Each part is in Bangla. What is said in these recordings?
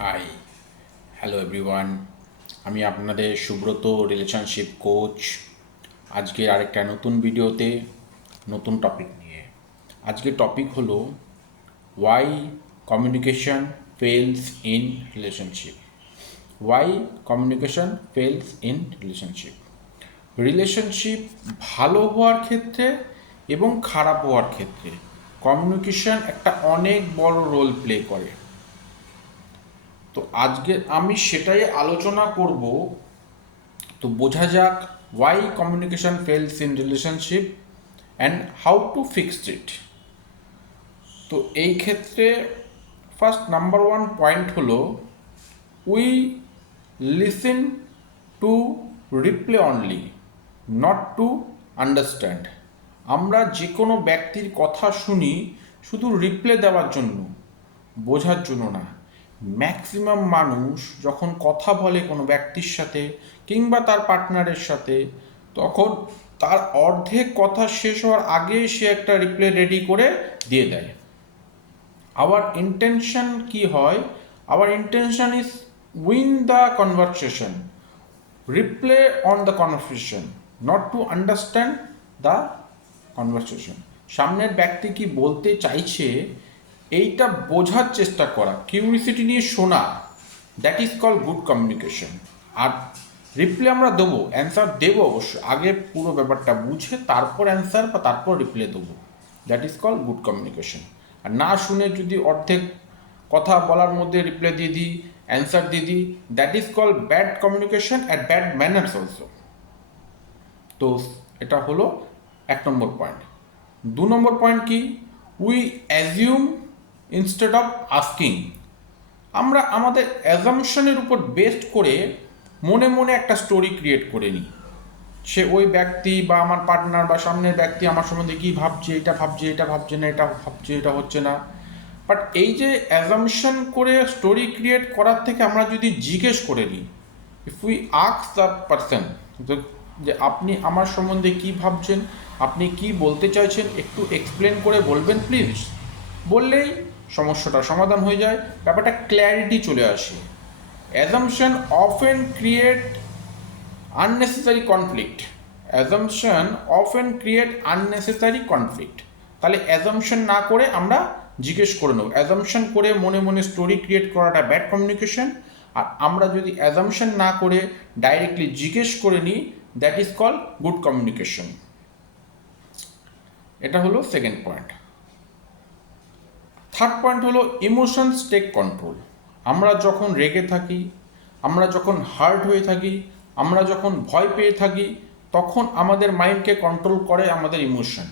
High, hello everyone. আমি আপনাদের সুব্রত, রিলেশনশিপ কোচ। আজকে আরেকটা নতুন ভিডিওতে নতুন টপিক নিয়ে। আজকে টপিক হলো why communication fails in relationship. Why communication fails in relationship. Relationship ভালো হওয়ার ক্ষেত্রে এবং খারাপ হওয়ার ক্ষেত্রে কমিউনিকেশন একটা অনেক বড় রোল প্লে করে। তো আজকে আমি সেটাই আলোচনা করব। তো বোঝা যাক why communication fails in relationship and how to fix it. তো এই ক্ষেত্রে ফার্স্ট নাম্বার ওয়ান পয়েন্ট হলো we listen to reply only, not to understand. আমরা যে কোনো ব্যক্তির কথা শুনি শুধু রিপ্লে দেওয়ার জন্য, বোঝার জন্য না। ম্যাক্সিমাম মানুষ যখন কথা বলে কোনো ব্যক্তির সাথে কিংবা তার পার্টনারের সাথে, তখন তার অর্ধেক কথা শেষ হওয়ার আগে সে একটা রিপ্লে রেডি করে দিয়ে দেয়। আওয়ার ইন্টেনশন কি হয়? Our intention is win the conversation, reply on the conversation, not to understand the conversation. সামনের ব্যক্তি কি বলতে চাইছে এইটা বোঝার চেষ্টা করা, কিউরিসিটি নিয়ে শোনা, that is call good communication. আর রিপ্লে আমরা দেবো, অ্যান্সার দেবো অবশ্যই, আগে পুরো ব্যাপারটা বুঝে তারপর অ্যান্সার বা তারপর রিপ্লে দেবো, that is call good communication. আর না শুনে যদি অর্ধেক কথা বলার মধ্যে রিপ্লে দিয়ে দিই, অ্যান্সার দিয়ে দিই, that is call bad communication at bad manners also. তো এটা হলো এক নম্বর পয়েন্ট। দু নম্বর পয়েন্ট কি? We assume instead of asking. আমরা আমাদের অ্যাজামশনের উপর বেস্ট করে মনে মনে একটা স্টোরি ক্রিয়েট করে নিই। সে ওই ব্যক্তি বা আমার পার্টনার বা সামনের ব্যক্তি আমার সম্বন্ধে কী ভাবছে, এটা ভাবছে, এটা ভাবছে না, এটা ভাবছে, এটা হচ্ছে না। বাট এই যে অ্যাজামশন করে স্টোরি ক্রিয়েট করার থেকে আমরা যদি জিজ্ঞেস করে নিই, if we ask the person যে আপনি আমার সম্বন্ধে কী ভাবছেন, আপনি কি বলতে চাইছেন, একটু এক্সপ্লেন করে বলবেন প্লিজ, বললেই সমস্যাটার সমাধান হয়ে যায়, ব্যাপারটা ক্ল্যারিটি চলে আসে। Assumption often create unnecessary conflict. Assumption often create unnecessary conflict. তাহলে অ্যাজামশন না করে আমরা জিজ্ঞেস করে নেব। অ্যাজামশন করে মনে মনে স্টোরি ক্রিয়েট করাটা ব্যাড কমিউনিকেশন। আর আমরা যদি অ্যাজামশন না করে ডাইরেক্টলি জিজ্ঞেস করে নিই, that is call good communication. এটা হলো সেকেন্ড পয়েন্ট। থার্ড পয়েন্ট হলো ইমোশনস টেক কন্ট্রোল। আমরা যখন রেগে থাকি, আমরা যখন হার্ট হয়ে থাকি, আমরা যখন ভয় পেয়ে থাকি, তখন আমাদের মাইন্ডকে কন্ট্রোল করে আমাদের ইমোশন।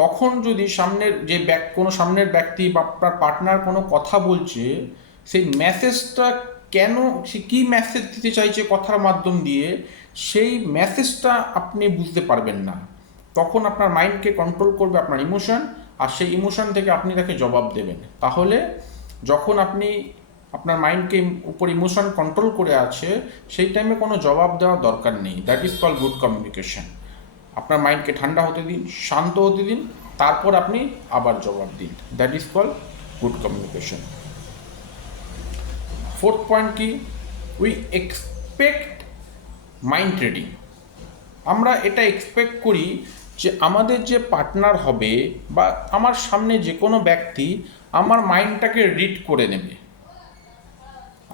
তখন যদি সামনের যে কোনো সামনের ব্যক্তি বা আপনার পার্টনার কোনো কথা বলছে, সেই মেসেজটা কেন, সে কী মেসেজ দিতে চাইছে কথার মাধ্যম দিয়ে, সেই মেসেজটা আপনি বুঝতে পারবেন না। তখন আপনার মাইন্ডকে কন্ট্রোল করবে আপনার ইমোশন, আর সেই ইমোশন থেকে আপনি তাকে জবাব দেবেন। তাহলে যখন আপনি আপনার মাইন্ডকে উপর ইমোশন কন্ট্রোল করে আছে, সেই টাইমে কোনো জবাব দেওয়ার দরকার নেই। That is call good communication. আপনার মাইন্ডকে ঠান্ডা হতে দিন, শান্ত হতে দিন, তারপর আপনি আবার জবাব দিন। That is call good communication. Fourth point কি? We expect mind reading. আমরা এটা এক্সপেক্ট করি যে আমাদের যে পার্টনার হবে বা আমার সামনে যে কোনো ব্যক্তি আমার মাইন্ডটাকে রিড করে নেবে।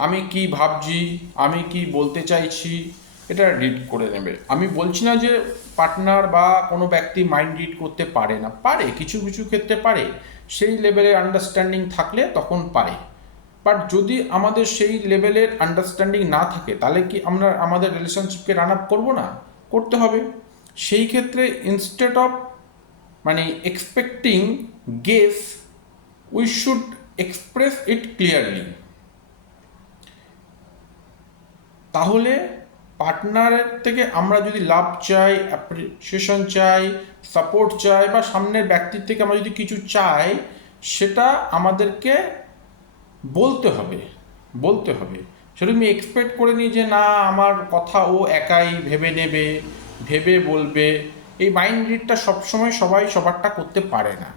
আমি কি ভাবছি, আমি কি বলতে চাইছি, এটা রিড করে নেবে। আমি বলছি না যে পার্টনার বা কোনো ব্যক্তি মাইন্ড রিড করতে পারে না, পারে, কিছু কিছু ক্ষেত্রে পারে। সেই লেভেলের আন্ডারস্ট্যান্ডিং থাকলে তখন পারে। বাট যদি আমাদের সেই লেভেলের আন্ডারস্ট্যান্ডিং না থাকে, তাহলে কি আমরা আমাদের রিলেশনশিপকে রান আপ করবো না? করতে হবে। সেই ক্ষেত্রে instead of expecting guess, we should express it clearly. তাহলে পার্টনারের থেকে আমরা যদি লাভ চাই, অ্যাপ্রিসিয়েশন চাই, সাপোর্ট চাই, বা সামনের ব্যক্তির থেকে আমরা যদি কিছু চাই, সেটা আমাদেরকে বলতে হবে, বলতে হবে। সেটা আমি এক্সপেক্ট করে নিই যে না, আমার কথা ও একাই ভেবে নেবে, ভেবে বলবে। এই মাইন্ড রিডটা সবসময় সবাই সবারটা করতে পারে না।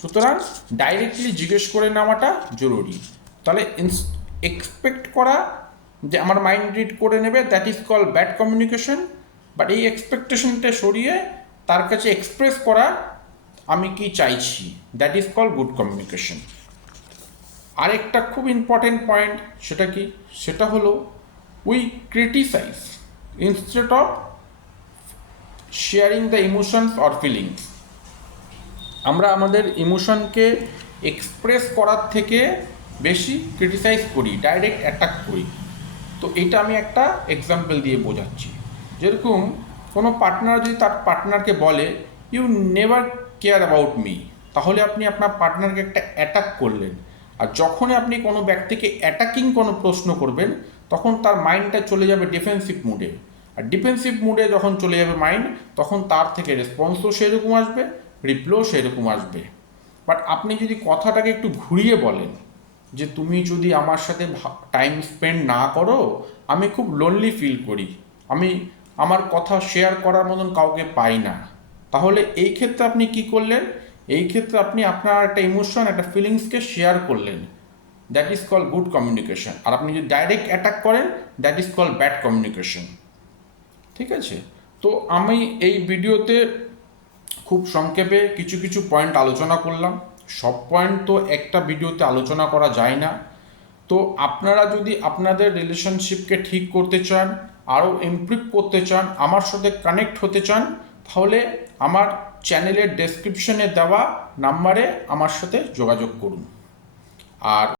সুতরাং ডাইরেক্টলি জিজ্ঞেস করে নেওয়াটা জরুরি। তাহলে এক্সপেক্ট করা যে আমার মাইন্ড রিড করে নেবে, that is call bad communication. But এই এক্সপেকটেশনটা সরিয়ে তার কাছে এক্সপ্রেস করা আমি কি চাইছি, that is call good communication. আরেকটা খুব ইম্পর্টেন্ট পয়েন্ট, সেটা কি, সেটা হলো we criticize instead of sharing the emotions or feelings. আমরা আমাদের ইমোশনকে এক্সপ্রেস করার থেকে বেশি ক্রিটিসাইজ করি, ডাইরেক্ট অ্যাটাক করি। তো এটা আমি একটা এক্সাম্পল দিয়ে বোঝাচ্ছি। যেরকম কোনো পার্টনার যদি তার পার্টনারকে বলে you never care about me, তাহলে আপনি আপনার পার্টনারকে একটা অ্যাটাক করলেন। আর যখনই আপনি কোনো ব্যক্তিকে অ্যাটাকিং কোনো প্রশ্ন করবেন, তখন তার মাইন্ডটা চলে যাবে ডিফেন্সিভ মুডে। আর ডিফেন্সিভ মুডে যখন চলে যাবে মাইন্ড, তখন তার থেকে রেসপন্সও সেরকম আসবে, রিপ্লাইও সেরকম আসবে। বাট আপনি যদি কথাটাকে একটু ঘুরিয়ে বলেন যে তুমি যদি আমার সাথে টাইম স্পেন্ড না করো, আমি খুব লোনলি ফিল করি, আমি আমার কথা শেয়ার করার মতন কাউকে পাই না, তাহলে এই ক্ষেত্রে আপনি কি করলেন, এই ক্ষেত্রে আপনি আপনার একটা ইমোশন, একটা ফিলিংসকে শেয়ার করলেন, that is call good communication. আর আপনি যদি ডাইরেক্ট অ্যাটাক করেন, that is call bad communication. ঠিক আছে? তো আমি এই ভিডিওতে খুব সংক্ষেপে কিছু কিছু পয়েন্ট আলোচনা করলাম। সব পয়েন্ট তো একটা ভিডিওতে আলোচনা করা যায় না। তো আপনারা যদি আপনাদের রিলেশনশিপকে ঠিক করতে চান, আরও ইমপ্রুভ করতে চান, আমার সাথে কানেক্ট হতে চান, তাহলে আমার চ্যানেলের ডেসক্রিপশনে দেওয়া নাম্বারে আমার সাথে যোগাযোগ করুন। আর